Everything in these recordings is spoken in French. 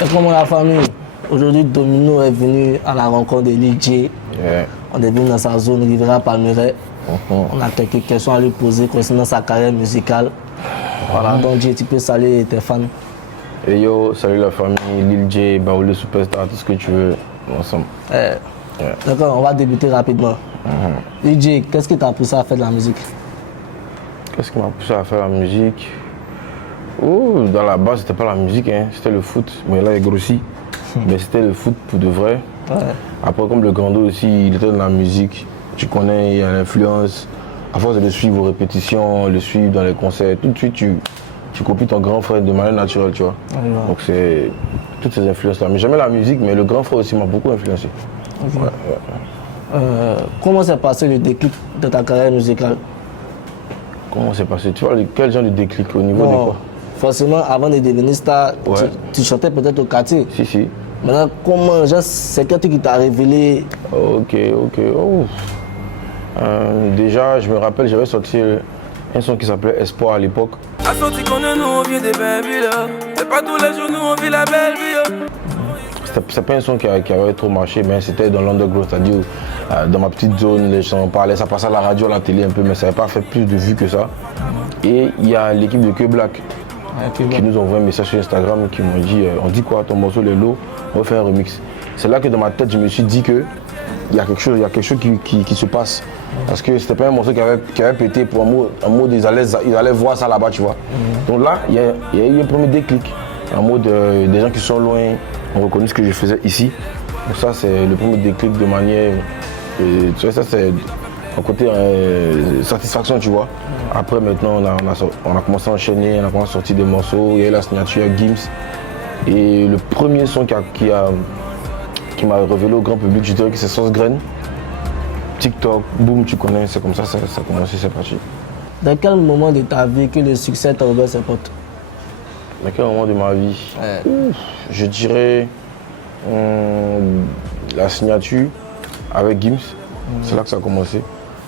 C'est comme la famille. Aujourd'hui, Domino est venu à la rencontre de DJ. Yeah. On est venu dans sa zone Rivera Palmeraie. On a quelques questions à lui poser concernant sa carrière musicale. Voilà, donc Jay, tu peux saluer tes fans. Et yo, salut la famille, Lil J, Baoulé Superstar, tout ce que tu veux, ensemble. Yeah. D'accord, on va débuter rapidement. Lil J, qu'est-ce qui t'a poussé à faire de la musique? Qu'est-ce qui m'a poussé à faire la musique? Oh, dans la base, c'était pas la musique, hein, c'était le foot. Mais là, il grossit. Mais c'était le foot pour de vrai. Ouais. Après, comme le Grando aussi, il était dans la musique. Tu connais, il y a l'influence. À force de le suivre aux répétitions, le suivre dans les concerts, tout de suite, tu copies ton grand frère de manière naturelle, tu vois. Ouais. Donc, c'est toutes ces influences-là. Mais jamais la musique, mais le grand frère aussi m'a beaucoup influencé. Okay. Comment s'est passé le déclic de ta carrière musicale? Comment c'est passé? Tu vois, quel genre de déclic au niveau de quoi? Forcément, avant de devenir star, Ouais. tu chantais peut-être au quartier. Si. Maintenant, comment, c'est quelqu'un qui t'a révélé? Ok. Oh. Déjà, je me rappelle, j'avais sorti un son qui s'appelait Espoir à l'époque. A sorti qu'on nous, on vit des belles villes. C'est pas tous les jours, nous, on vit la belle vie. C'est pas un son qui avait trop marché, mais c'était dans l'underground, c'est-à-dire dans ma petite zone, les gens en parlaient, ça passait à la radio, à la télé un peu, mais ça n'avait pas fait plus de vues que ça. Et il y a l'équipe de Que Black qui nous ont envoyé un message sur Instagram qui m'ont dit on dit quoi, ton morceau Les Lots, on va faire un remix. C'est là que dans ma tête, je me suis dit que il y a quelque chose qui se passe. Parce que c'était pas un morceau qui avait pété pour un mode ils allaient voir ça là-bas, tu vois. Donc là, il y a eu un premier déclic. En mode des gens qui sont loin ont reconnu ce que je faisais ici. Donc ça, c'est le premier déclic de manière. Tu vois, ça, c'est un côté satisfaction, tu vois. Après, maintenant, on a commencé à enchaîner, on a commencé à sortir des morceaux. Il y a eu la signature Gims. Et le premier son qui m'a révélé au grand public, je dirais que c'est Sauce Graine. TikTok, boum, tu connais, c'est comme ça a commencé, c'est parti. Dans quel moment de ta vie que le succès t'a ouvert ses portes? Dans quel moment de ma vie? Ouf, je dirais la signature avec Gims, c'est là que ça a commencé.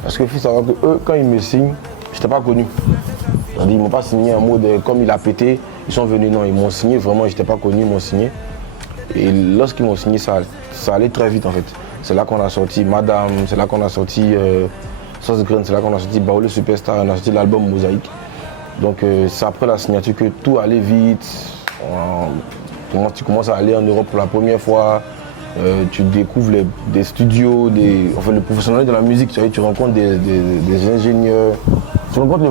Parce qu'il faut savoir que eux, quand ils me signent, je n'étais pas connu. Ils ne m'ont pas signé en mode comme il a pété, ils sont venus, non, ils m'ont signé vraiment, je n'étais pas connu, ils m'ont signé. Et lorsqu'ils m'ont signé, ça allait très vite en fait. C'est là qu'on a sorti Madame, c'est là qu'on a sorti Sauce Graine, c'est là qu'on a sorti Baoulé Superstar, on a sorti l'album Mosaïque. Donc c'est après la signature que tout allait vite. Tu commences à aller en Europe pour la première fois. Tu découvres des studios, le professionnel de la musique. Tu rencontres des ingénieurs. Tu rencontres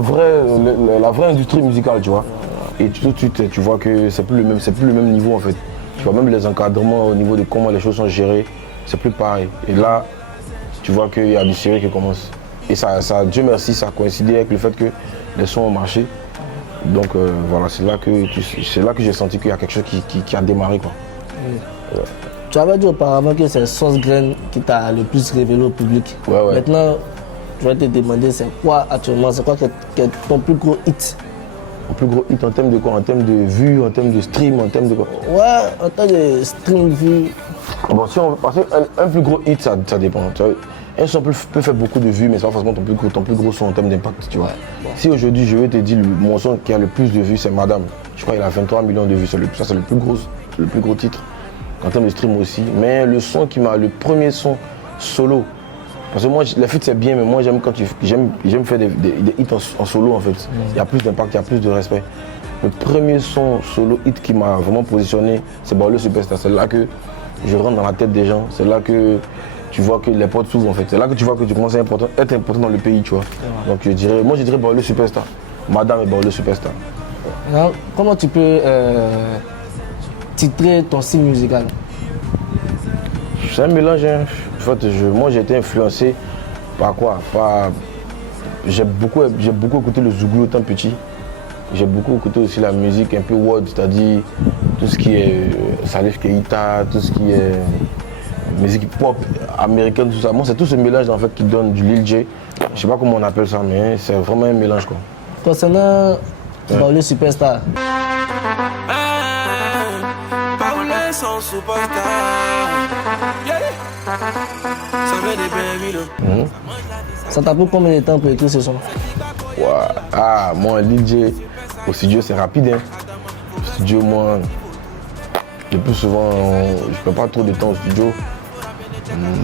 la vraie industrie musicale, tu vois. Et tout de suite, tu vois que c'est plus le même niveau en fait. Tu vois même les encadrements au niveau de comment les choses sont gérées, c'est plus pareil. Et là, tu vois qu'il y a du sérieux qui commence. Et ça, Dieu merci, ça a coïncidé avec le fait que les sons ont marché. Donc voilà, c'est là que j'ai senti qu'il y a quelque chose qui a démarré, quoi. Oui. Ouais. Tu avais dit auparavant que c'est Sauce Graine qui t'a le plus révélé au public. Ouais. Maintenant, je vais te demander, c'est quoi actuellement, c'est quoi qui est ton plus gros hit? Mon plus gros hit en termes de quoi? En termes de vues, en termes de stream, en termes de quoi? Ouais, en termes de stream, vues. Bon, parce qu'un plus gros hit, ça dépend. Tu vois. Un son peut faire beaucoup de vues, mais c'est pas forcément ton plus gros son en termes d'impact, tu vois. Bon. Si aujourd'hui je vais te dire mon son qui a le plus de vues, c'est Madame. Je crois qu'il a 23 millions de vues, ça c'est le plus gros titre. En termes de stream aussi. Mais le son le premier son solo. Parce que moi, les feats c'est bien, mais moi j'aime faire des hits en solo en fait. Il y a plus d'impact, il y a plus de respect. Le premier son solo hit qui m'a vraiment positionné, c'est Baoulé Superstar. C'est là que je rentre dans la tête des gens. C'est là que tu vois que les portes s'ouvrent en fait. C'est là que tu vois que tu commences à être important dans le pays, tu vois. Donc je dirais Baoulé Superstar. Madame et Baoulé Superstar. Alors, comment tu peux titrer ton style musical? C'est un mélange. Hein. En fait, moi j'ai été influencé par quoi? J'ai beaucoup écouté le Zouglou étant petit. J'ai beaucoup écouté aussi la musique un peu world, c'est-à-dire tout ce qui est Salif Keita, tout ce qui est musique pop américaine, tout ça. Moi, c'est tout ce mélange en fait qui donne du Lil J. Je sais pas comment on appelle ça, mais c'est vraiment un mélange, quoi. Concernant Baoulé Superstar. Baoulé son superstar. Ça veut des belles villes. Ça t'a pris combien de temps pour écrire ce son? Ouais. Ah, moi, Lil J, au studio, c'est rapide. Hein. Au studio, moi, Le plus souvent, je ne perds pas trop de temps au studio.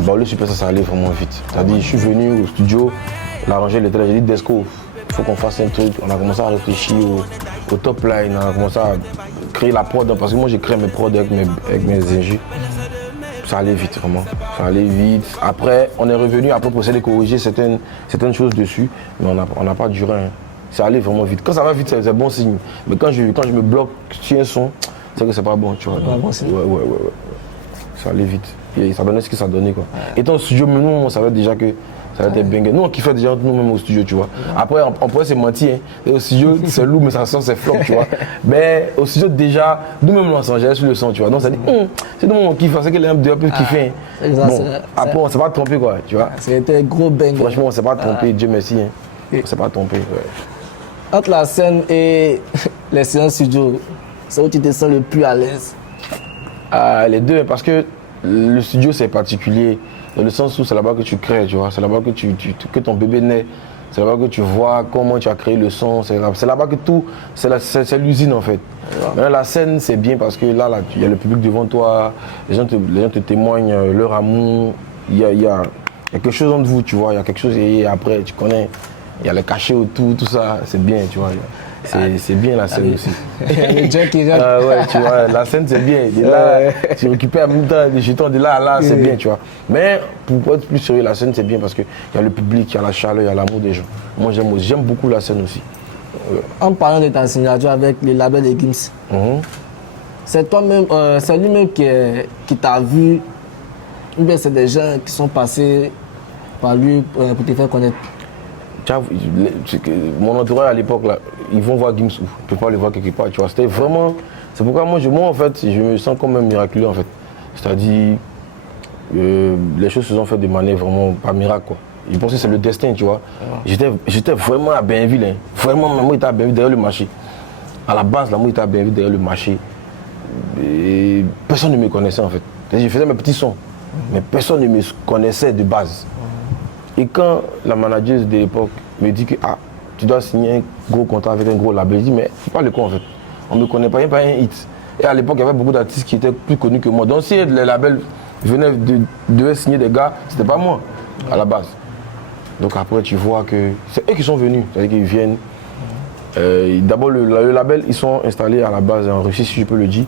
Dans le super, ça allait vraiment vite. C'est-à-dire, je suis venu au studio, l'arranger était là, j'ai dit Desco, il faut qu'on fasse un truc. On a commencé à réfléchir au top line, on a commencé à créer la prod, parce que moi j'ai créé mes prods avec mes ingés. Ça allait vite, vraiment. Ça allait vite. Après, on est revenu, après pour essayer de corriger certaines choses dessus, mais on n'a pas duré. Hein. Ça allait vraiment vite. Quand ça va vite, c'est bon signe. Mais quand je me bloque sur un son, c'est que c'est pas bon, tu vois. Bon signe. Ouais. Ça allait vite. Et ça donnait ce que ça donnait, quoi. Ouais. Étant au studio, nous, on savait déjà que ça allait être banger. Nous, on kiffait déjà nous-mêmes au studio, tu vois. Après, on pourrait se mentir. Hein. Et au studio, c'est lourd, mais ça sent, c'est flop, tu vois. Mais au studio, déjà, nous-mêmes, on s'en sur le son, tu vois. Donc, ça dit, c'est nous, on kiffe. C'est que les gens peuvent kiffer. Hein. Bon, après, on s'est pas trompé, quoi, tu vois. C'était gros banger. Franchement, on s'est pas trompé, Dieu merci. Hein. On s'est pas trompé, ouais. Entre la scène et les séances studio, c'est où tu te sens le plus à l'aise? Les deux, parce que le studio c'est particulier, dans le sens où c'est là-bas que tu crées, tu vois, c'est là-bas que ton bébé naît, c'est là-bas que tu vois comment tu as créé le son, c'est là-bas que tout, c'est l'usine en fait. Maintenant, la scène c'est bien parce que là il y a le public devant toi, les gens te témoignent leur amour, il y a quelque chose entre vous, tu vois, il y a quelque chose et après tu connais, il y a le cachet autour, tout ça, c'est bien, tu vois. C'est bien la scène aussi. Le Jack qui rentre. Ouais, tu vois, la scène c'est bien. De là, tu récupères en même temps des jetons de là à là, c'est bien, tu vois. Mais pour être plus sérieux, la scène c'est bien parce qu'il y a le public, il y a la chaleur, il y a l'amour des gens. Moi j'aime beaucoup la scène aussi. En parlant de ta signature avec le label de Gims, c'est toi-même, c'est lui-même qui t'a vu, ou bien c'est des gens qui sont passés par lui pour te faire connaître? Mon entourage à l'époque, là, ils vont voir Gims où? Je ne peux pas les voir quelque part, tu vois. C'était vraiment... C'est pourquoi moi, en fait, je me sens comme un miraculeux, en fait. C'est-à-dire, les choses se sont faites de manière vraiment pas miracle, quoi. Je pense que c'est le destin, tu vois. J'étais vraiment à Bainville, hein. Vraiment, moi, j'étais à Bainville derrière le marché. À la base, là, moi, j'étais à Bainville derrière le marché. Et personne ne me connaissait, en fait. Je faisais mes petits sons, mais personne ne me connaissait de base. Et quand la manager de l'époque me dit que tu dois signer un gros contrat avec un gros label, je dis mais c'est pas le cas en fait. On ne me connaît pas, il n'y a pas un hit. Et à l'époque, il y avait beaucoup d'artistes qui étaient plus connus que moi. Donc si les labels devaient signer des gars, c'était pas moi à la base. Donc après tu vois que c'est eux qui sont venus, c'est-à-dire qu'ils viennent. D'abord le label, ils sont installés à la base en Russie, si je peux le dire.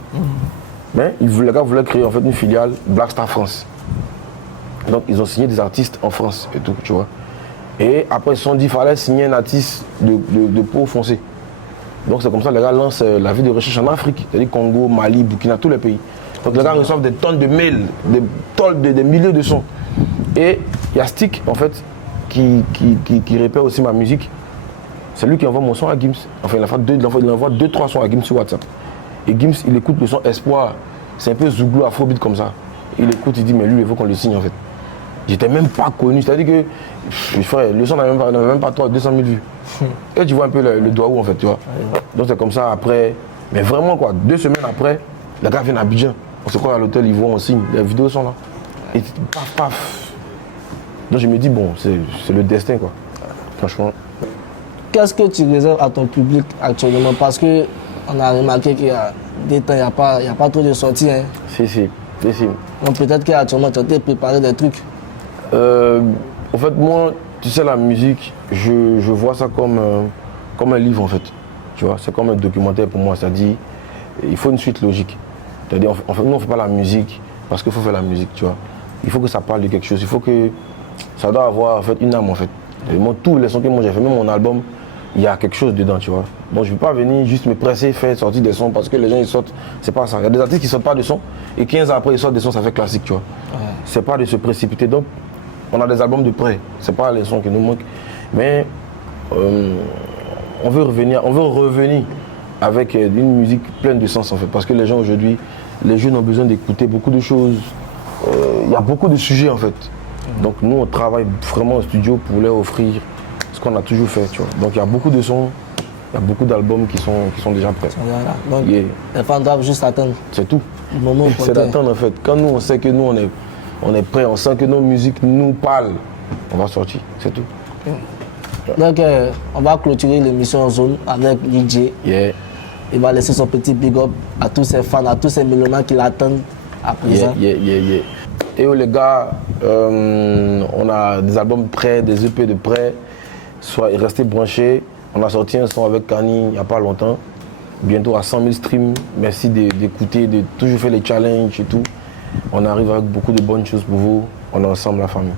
Mais les gars voulaient créer en fait une filiale Black Star France. Donc ils ont signé des artistes en France et tout, tu vois. Et après ils se sont dit qu'il fallait signer un artiste de peau foncée. Donc c'est comme ça que les gars lancent la vie de recherche en Afrique, c'est-à-dire Congo, Mali, Burkina, tous les pays. Donc les gars reçoivent des tonnes de mails, des milliers de sons. Et il y a Stick en fait qui répère aussi ma musique. C'est lui qui envoie mon son à Gims. Enfin il envoie 2-3 sons à Gims sur WhatsApp. Et Gims il écoute le son Espoir. C'est un peu Zouglou, Afrobeat comme ça. Il écoute, il dit mais lui il veut qu'on le signe en fait. J'étais même pas connu, c'est-à-dire que frère, le son n'avait même pas 200 000 vues. Et tu vois un peu le doigt où en fait, tu vois. Donc c'est comme ça après, mais vraiment quoi, 2 semaines après, les gars viennent à Abidjan. On se croit à l'hôtel, ils voient, on signe, les vidéos sont là. Et paf, paf. Donc je me dis bon, c'est le destin quoi, franchement. Qu'est-ce que tu réserves à ton public actuellement? Parce qu'on a remarqué qu'il y a des temps, il n'y a pas trop de sorties. Hein. Si. Donc peut-être qu'actuellement tu as préparé des trucs. En fait, moi, tu sais, la musique, je vois ça comme un livre, en fait. Tu vois, c'est comme un documentaire pour moi. C'est-à-dire, il faut une suite logique. C'est-à-dire, en fait, nous, on ne fait pas la musique parce qu'il faut faire la musique, tu vois. Il faut que ça parle de quelque chose. Il faut que ça doit avoir, en fait, une âme, en fait. Et moi, tous les sons que moi j'ai fait, même mon album, il y a quelque chose dedans, tu vois. Donc, je ne vais pas venir juste me presser, faire sortir des sons parce que les gens, ils sortent. C'est pas ça. Il y a des artistes qui ne sortent pas de sons et 15 ans après, ils sortent des sons, ça fait classique, tu vois. C'est pas de se précipiter. Donc, on a des albums de près, c'est pas les sons qui nous manquent, mais on veut revenir avec une musique pleine de sens en fait, parce que les gens aujourd'hui, les jeunes ont besoin d'écouter beaucoup de choses, il y a beaucoup de sujets en fait. Donc nous on travaille vraiment au studio pour leur offrir ce qu'on a toujours fait, tu vois. Donc il y a beaucoup de sons, il y a beaucoup d'albums qui sont déjà prêts. Donc les fans doivent juste attendre. C'est tout. C'est d'attendre en fait. Quand nous on sait que nous on est prêts, on sent que nos musiques nous parlent, on va sortir, c'est tout. Donc on va clôturer l'émission Zone avec DJ. il va laisser son petit big up à tous ses fans, à tous ses mélomanes qui l'attendent à présent. Et les gars, on a des albums prêts, des EP de prêts. Restez branchés. On a sorti un son avec Kani il n'y a pas longtemps. Bientôt à 100 000 streams. Merci d'écouter, de toujours faire les challenges et tout. On arrive avec beaucoup de bonnes choses pour vous. On est ensemble, la famille.